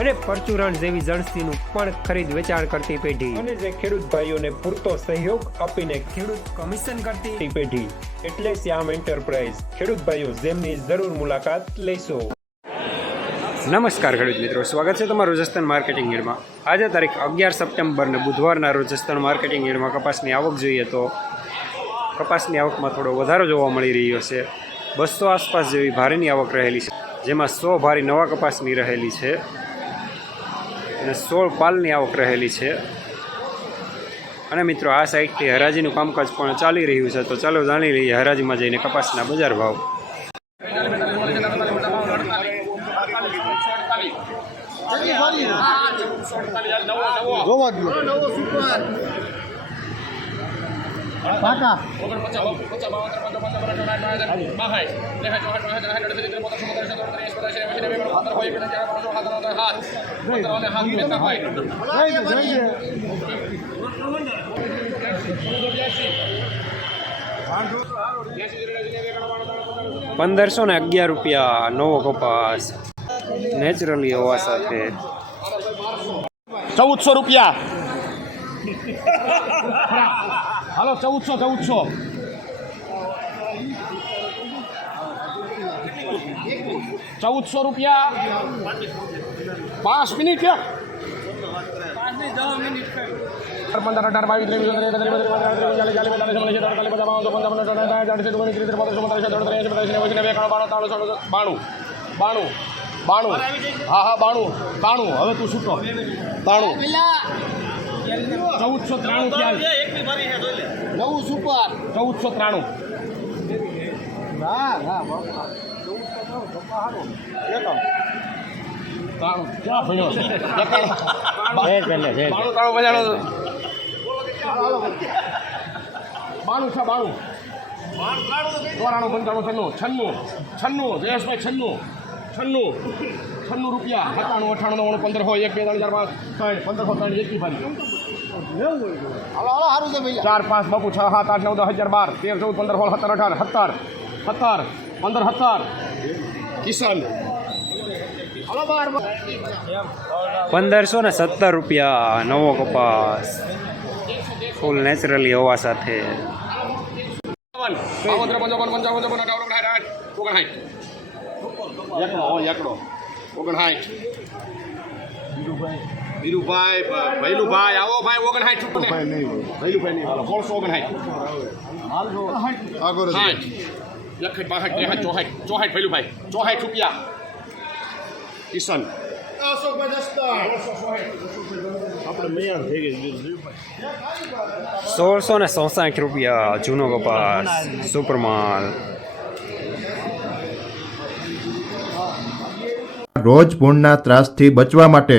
અને પરચુરણ જેવી જણસીનું પણ ખરીદ વેચાણ કરતી પેઢી. અને જે ખેડૂત ભાઈઓને પૂરતો સહયોગ આપીને ખેડૂત કમિશન કરતી પેઢી. એટલે શ્યામ એન્ટરપ્રાઇઝ. ખેડૂત ભાઈઓ જેમની જરૂર મુલાકાત લેશો. નમસ્કાર ખેડૂત મિત્રો. સ્વાગત છે તમારું જસ્તન માર્કેટિંગ યાર્ડમાં આજે તારીખ અગિયાર સપ્ટેમ્બરને બુધવારના રોજ જસ્તન માર્કેટિંગ યાર્ડમાં કપાસની આવક જોઈએ તો કપાસની આવકમાં થોડો વધારો જોવા મળી રહ્યો છે. બસો આસપાસ જેવી ભારેની આવક રહેલી છે. જેમાં સો ભારી નવા કપાસની રહેલી છે. અને સોળ પાલની આવક રહેલી છે અને મિત્રો આ સાઈડથી હરાજીનું કામકાજ પણ ચાલી રહ્યું છે તો ચાલો જાણી લઈએ હરાજીમાં જઈને કપાસના બજાર ભાવ જોવા પાકા પંદરસો ને અગિયાર રૂપિયા નવો કપાસ. નેચરલી હોવા સાથે. ચૌદસો રૂપિયા. હાલો ચૌદસો ચૌદસો ચૌદસો રૂપિયા. પાંચ મિનિટ પંદર, અઢાર, બાવીસ બાણું બાણું. બાણું. હા હા, બાણું. બાણું. હવે તું છૂટો બાણું. ચૌદસો ત્રાણું ત્યાં નવું સુપર. ચૌદસો ત્રાણું. ત્રાણું ક્યાં ભણ્યો છે બાણું ત્રાણું પચાણું બાણું છે બાણું. ચોરાણું પંચાણું છન્નું છન્નું છન્નું જયેશભાઈ છન્નું છન્નું છન્નું રૂપિયા સત્તાણું અઠાણું નવ્વાણું પંદર હોય એક બે ત્રણ ચાર પાંચ ત્રણ પંદરસો ત્રણ એકથી ભારી ચાર પાંચ બાપુ છ સાત આઠ નવ દસ હજાર બાર તેર ચૌદ પંદર સોળ સત્તર અઢાર સત્તર સત્તર પંદર સત્તર. કિસાન. પંદરસો ને સત્તર રૂપિયા નવો કપાસ. ફૂલ નેચરલી હવા સાથે. ઓગણસાઠ. બીરુભાઈ ભૈલુભાઈ આવો ભાઈ ઓગણસાઠ છૂટું ને. ભૈલુભાઈ નહીં હાલો સોળસો ઓગણસાઠ. સાઠ. એકસઠ બાસઠ ત્રેસઠ ચોસઠ ચોસઠ ભૈલુભાઈ ચોસઠ રૂપિયા. કિશન. સોળસો ને ચોસાઠ રૂપિયા જૂનો કપાસ સુપરમાલ. રોજ ભૂણના ત્રાસથી બચવા માટે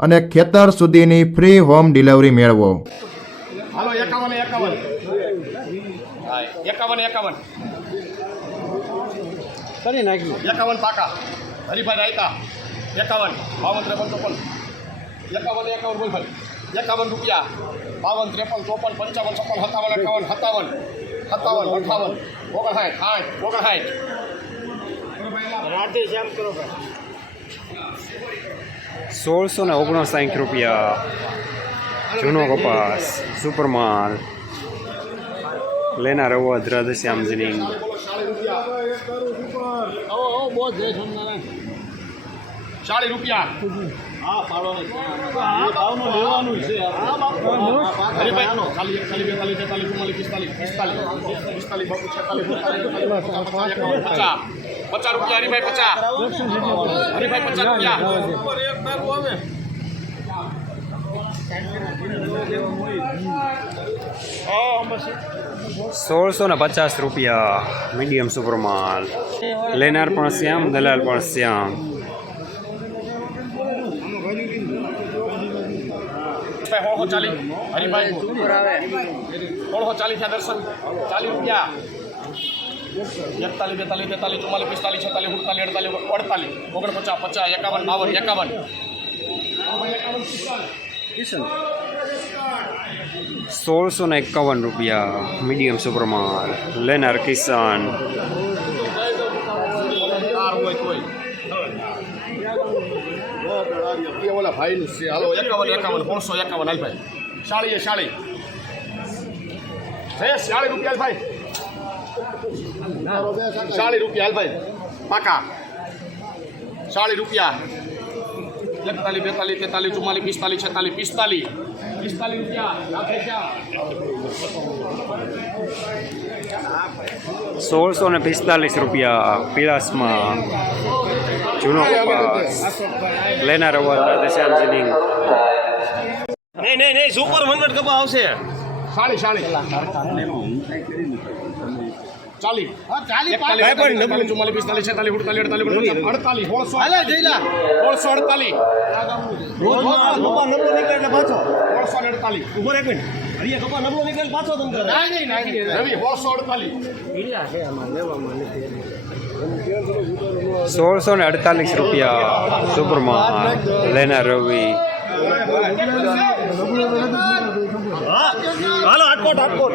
અને ખેતર સુધીની ફ્રી હોમ ડિલિવરી મેળવો. હાલો એકાવન એકાવન. એકાવન એકાવન. કરી નાખ્યું. એકાવન પાકા. હરીભાઈ રાયતા. એકાવન. બાવન ત્રેપન ચોપન. એકાવન એકાવન બોલ ભાઈ. એકાવન રૂપિયા. બાવન ત્રેપન ચોપન પંચાવન છપ્પન સત્તાવન અઠાવન સત્તાવન. સત્તાવન અઠાવન. ઓગણસાઠ. સાઠ ઓગણસાઠ સોળસો ને ઓગણસાઠ રૂપિયા. જૂનો કપાસ સુપરમાલ લેનાર અવધ રાધશ્યામ જનીંગ ચાલીસ રૂપિયા બાપુ છેતાલીસ સુડતાલીસ, અડતાલીસ, પચાસ એકાવન, પચાસ પચાસ રૂપિયા હરીભાઈ પચાસ હરીભાઈ પચાસ રૂપિયા સોળસો ને પચાસ રૂપિયા મીડિયમ સુપરમાલ લેનાર પણ શ્યામ દલાલ પણ શ્યામ. ભાઈ સોળસો ચાલીસ હરીભાઈ સોળસો ચાલીસ થયા દર્શન. ચાલીસ રૂપિયા. એકતાલીસ બેતાલીસ તેતાલીસ ચુમ્માલીસ પિસ્તાલીસ છેતાલીસ સુડતાલીસ અડતાલીસ અડતાલીસ ઓગણપચાસ પચાસ એકાવન બાવન એકાવન સોળસો ને એકાવન રૂપિયા મીડિયમ સુપરમાલ લેનાર કિસાન એ ઓલા ભાઈનું છે હાલો એકાવન એકાવન સોળસો એકાવન હાલ ભાઈ શાળીએ શાળી છે શાળી રૂપિયા હાલ ભાઈ શાળી રૂપિયા હાલ ભાઈ. પાકા. સાડી રૂપિયા. એકતાલીસ બેતાલીસ તેતાલીસ ચુમ્માલીસ પિસ્તાલીસ છેતાલીસ પિસ્તાલીસ. પિસ્તાલીસ રૂપિયા. સોળસો ને પિસ્તાલીસ રૂપિયા પીળાસમાં જૂનો કપાસ. લેનાર અવાજ રાધેશ્યામ જીનિંગ નહીં નહીં નહીં સુપર હંડ્રેડ કપા આવશે. સાડી સાડી ચાલી ભાઈ પણ એકતાલીસ ચુમ્માલીસ પિસ્તાલીસ છેતાલીસ અડતાલીસ ઓગણપચાસ, અડતાલીસ સોળસો સોળસો અડતાલીસ નબળો નીકળે એટલે પાછો સોળસો ને અડતાલીસ ઊભો એક મિનિટ હરિયા કપા નબળો નીકળે પાછો તમે કરે રવિ સોળસો અડતાલીસ સોળસો ને અડતાલીસ રૂપિયા સુપરમાં લેના રવિ હાલો આટકોટ આટકોટ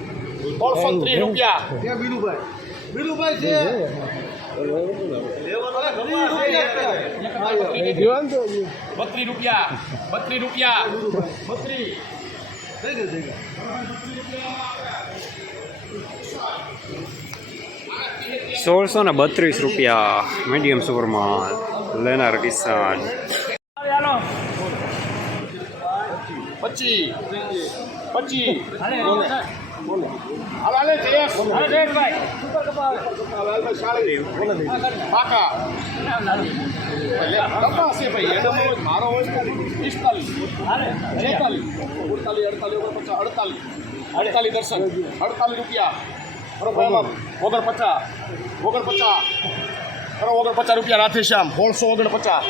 સોળસો ત્રીસ રૂપિયા. બત્રીસ રૂપિયા. બત્રીસ રૂપિયા. બત્રીસ. સોળસો ને બત્રીસ રૂપિયા મીડિયમ સુપરમાલ લેનાર કિસાન. પચીસ. પચીસ. હોય મારો હોય તો પિસ્તાલીસ. છેતાલીસ. ઉડતાલીસ અડતાલીસ ઓગણપચાસ, અડતાલીસ. અડતાલીસ દર્શન. અડતાલીસ રૂપિયા. બરોબર એમાં ઓગણપચાસ. ઓગણપચાસ. ઓગણ ઓગણપચાસ રૂપિયા રાધેશ્યામ સોળસો ઓગણપચાસ.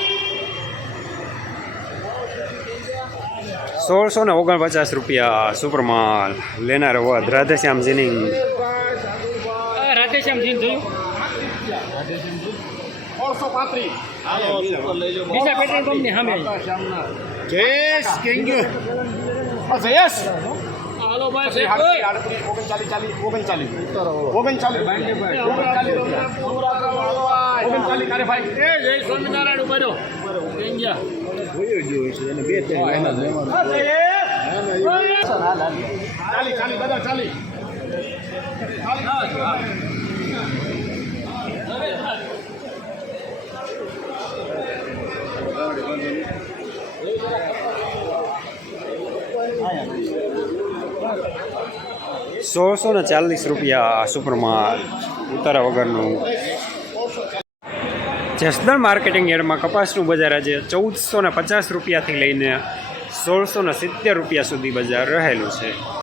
સોળસો ને ઓગણપચાસ રૂપિયા સુપરમાલ. લેનાર વધ રાધેશ્યામજીની સોળસો પાંત્રીસ બીજા પેટ્રોલ પંપની સામે જયેશ કેંગ્યુ જયેશ. ચાલી સ્વામિનારાયણ ઊભો ચાલી ચાલી સોળસો ને ચાલીસ રૂપિયા સુપરમાં ઉતારા વગરનું. જસદણ માર્કેટિંગ યાર્ડમાં કપાસનું બજાર આજે ચૌદસો ને પચાસ રૂપિયાથી લઈને સોળસો ને સિત્તેર રૂપિયા સુધી બજાર રહેલું છે.